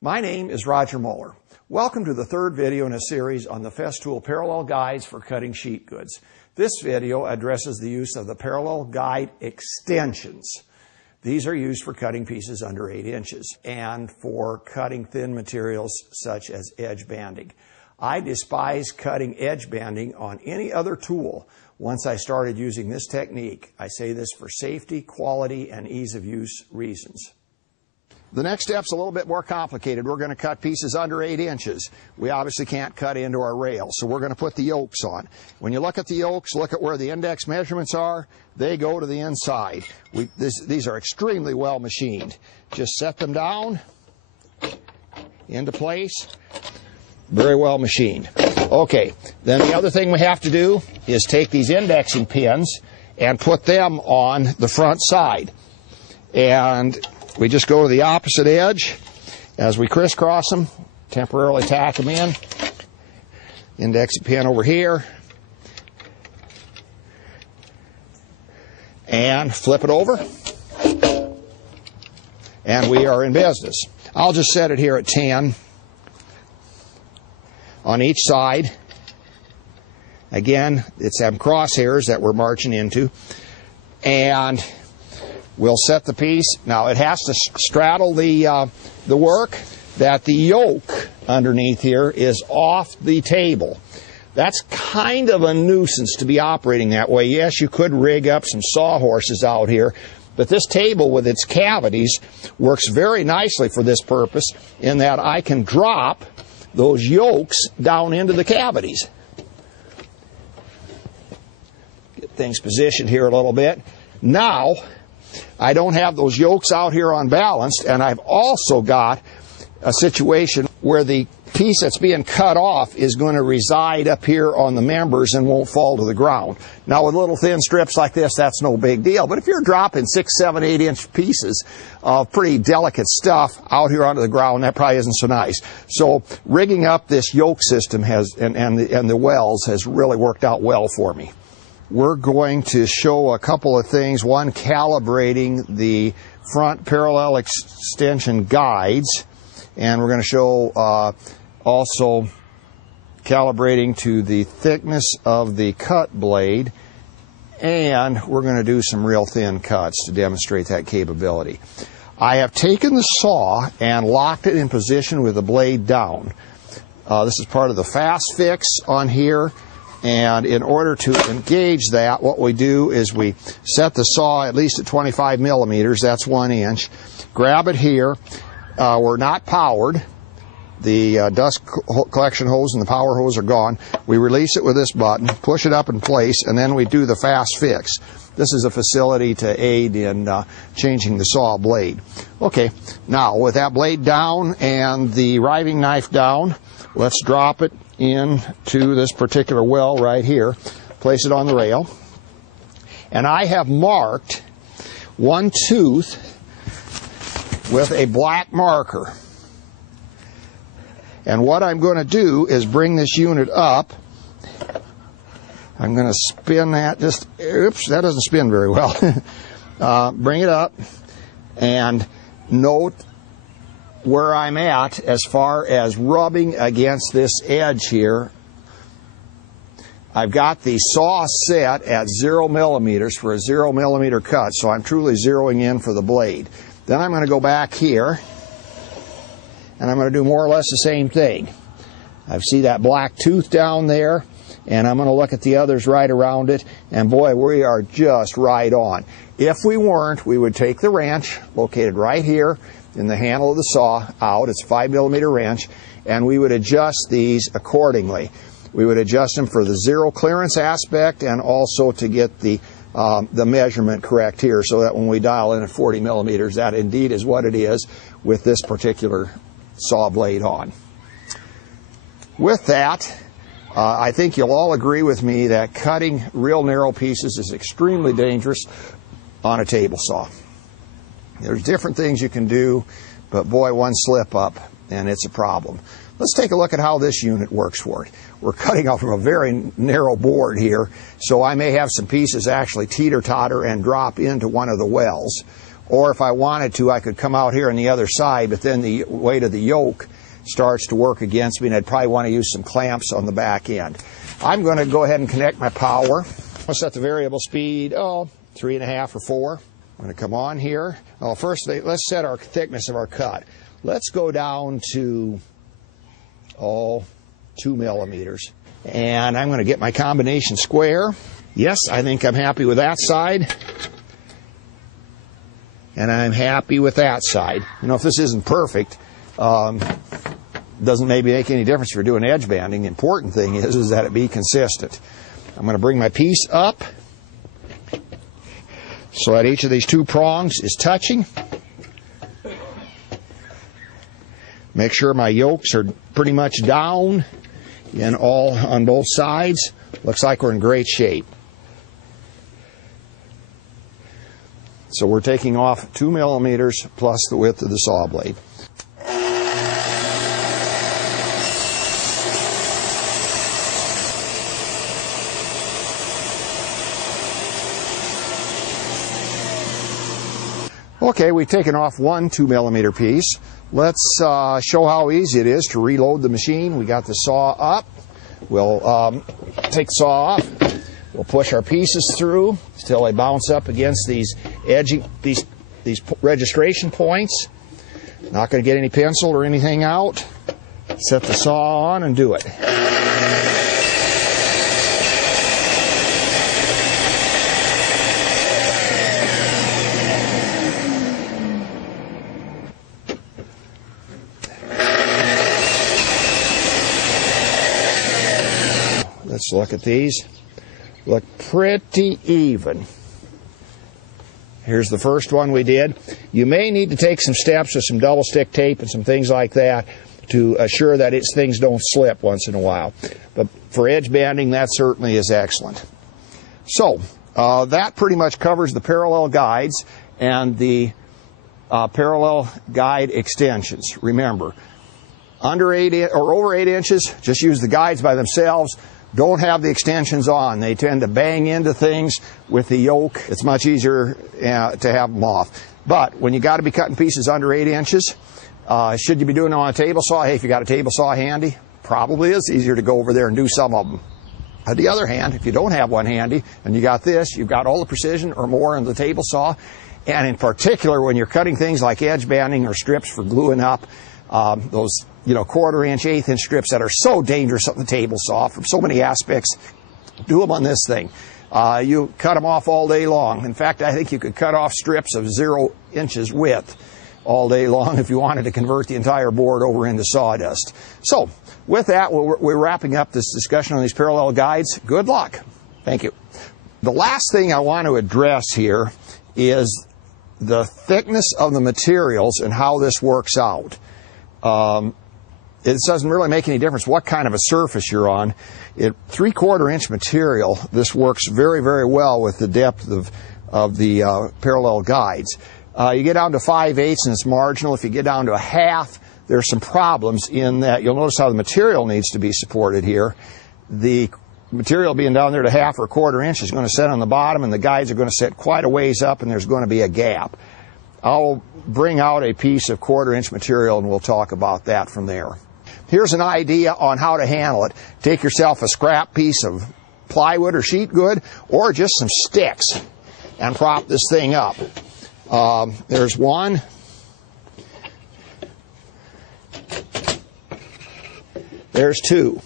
My name is Roger Moeller. Welcome to the third video in a series on the Festool Parallel Guides for cutting sheet goods. This video addresses the use of the Parallel Guide Extensions. These are used for cutting pieces under 8 inches and for cutting thin materials such as edge banding. I despise cutting edge banding on any other tool once I started using this technique. I say this for safety, quality, and ease of use reasons. The next step's a little bit more complicated. We're going to cut pieces under 8 inches. We obviously can't cut into our rail, so we're going to put the yokes on. When you look at the yokes, look at where the index measurements are. They go to the inside. These are extremely well machined. Just set them down into place. Very well machined. Okay, then the other thing we have to do is take these indexing pins and put them on the front side. And we just go to the opposite edge as we crisscross them, temporarily tack them in. Indexing pin over here. And flip it over. And we are in business. I'll just set it here at 10 on each side. Again, it's them crosshairs that we're marching into. And we'll set the piece. Now it has to straddle the work, that the yoke underneath here is off the table. That's kind of a nuisance to be operating that way. Yes, you could rig up some sawhorses out here, but this table with its cavities works very nicely for this purpose in that I can drop those yokes down into the cavities. Get things positioned here a little bit. Now, I don't have those yokes out here unbalanced, and I've also got a situation where the piece that's being cut off is going to reside up here on the members and won't fall to the ground. Now, with little thin strips like this, that's no big deal. But if you're dropping 6, 7, 8 inch pieces of pretty delicate stuff out here onto the ground, that probably isn't so nice. So rigging up this yoke system and the wells has really worked out well for me. We're going to show a couple of things. One, calibrating the front parallel extension guides. And we're going to show also calibrating to the thickness of the cut blade. And we're going to do some real thin cuts to demonstrate that capability. I have taken the saw and locked it in position with the blade down. This is part of the fast fix on here. And in order to engage that, what we do is we set the saw at least at 25 millimeters, that's 1 inch. Grab it here. We're not powered. The dust collection hose and the power hose are gone. We release it with this button, push it up in place, and then we do the fast fix. This is a facility to aid in changing the saw blade. Okay, now with that blade down and the riving knife down, let's drop it into this particular well right here. Place it on the rail. And I have marked one tooth with a black marker. And what I'm going to do is bring this unit up. I'm going to spin that oops, that doesn't spin very well. Bring it up and note where I'm at as far as rubbing against this edge here. I've got the saw set at 0 millimeters for a 0 millimeter cut, so I'm truly zeroing in for the blade. Then I'm going to go back here, and I'm going to do more or less the same thing. I see that black tooth down there, and I'm going to look at the others right around it, and boy, we are just right on. If we weren't, we would take the wrench located right here in the handle of the saw out. It's a 5 millimeter wrench, and we would adjust these accordingly. We would adjust them for the zero clearance aspect and also to get the measurement correct here, so that when we dial in at 40 millimeters, that indeed is what it is with this particular saw blade on. With that, I think you'll all agree with me that cutting real narrow pieces is extremely dangerous on a table saw. There's different things you can do, but boy, one slip up and it's a problem. Let's take a look at how this unit works for it. We're cutting off from a very narrow board here, so I may have some pieces actually teeter-totter and drop into one of the wells. Or if I wanted to, I could come out here on the other side, but then the weight of the yoke starts to work against me, and I'd probably want to use some clamps on the back end. I'm going to go ahead and connect my power. I'll set the variable speed, 3.5 or 4. I'm going to come on here. Well, first, let's set our thickness of our cut. Let's go down to, 2 millimeters. And I'm going to get my combination square. Yes, I think I'm happy with that side. And I'm happy with that side. You know, if this isn't perfect, doesn't maybe make any difference if you're doing edge banding. The important thing is that it be consistent. I'm going to bring my piece up so that each of these 2 prongs is touching. Make sure my yokes are pretty much down on both sides. Looks like we're in great shape. So we're taking off 2 millimeters plus the width of the saw blade. Okay, we've taken off one 2 millimeter piece. Let's show how easy it is to reload the machine. We got the saw up. We'll take the saw off. We'll push our pieces through until they bounce up against these registration points. Not going to get any pencil or anything out. Set the saw on and do it. Let's look at these. Look pretty even. Here's the first one we did. You may need to take some steps with some double stick tape and some things like that to assure that things don't slip once in a while. But for edge banding, that certainly is excellent. So that pretty much covers the parallel guides and the parallel guide extensions. Remember, under 8 or over 8 inches, just use the guides by themselves. Don't have the extensions on. They tend to bang into things with the yoke. It's much easier to have them off. But when you got to be cutting pieces under 8 inches, should you be doing it on a table saw? Hey, if you got a table saw handy, probably is easier to go over there and do some of them. On the other hand, if you don't have one handy and you got this, you've got all the precision or more in the table saw. And in particular, when you're cutting things like edge banding or strips for gluing up, those 1/4 inch, 1/8 inch strips that are so dangerous on the table saw from so many aspects, do them on this thing. You cut them off all day long. In fact, I think you could cut off strips of 0 inches width all day long if you wanted to convert the entire board over into sawdust. So with that, we're wrapping up this discussion on these parallel guides. Good luck. Thank you. The last thing I want to address here is the thickness of the materials and how this works out. It doesn't really make any difference what kind of a surface you're on. 3/4 inch material, this works very, very well with the depth of the parallel guides. You get down to 5/8 and it's marginal. If you get down to 1/2, there's some problems in that you'll notice how the material needs to be supported here. The material being down there to 1/2 or 1/4 inch is going to set on the bottom, and the guides are going to set quite a ways up, and there's going to be a gap. I'll bring out a piece of 1/4 inch material and we'll talk about that from there. Here's an idea on how to handle it. Take yourself a scrap piece of plywood or sheet good or just some sticks and prop this thing up. There's one. There's two.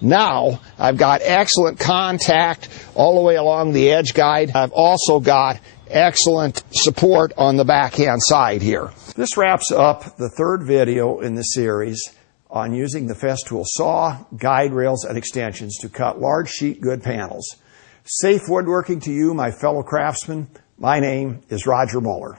Now I've got excellent contact all the way along the edge guide. I've also got excellent support on the backhand side here. This wraps up the 3rd video in the series on using the Festool saw, guide rails, and extensions to cut large sheet good panels. Safe woodworking to you, my fellow craftsmen. My name is Roger Muller.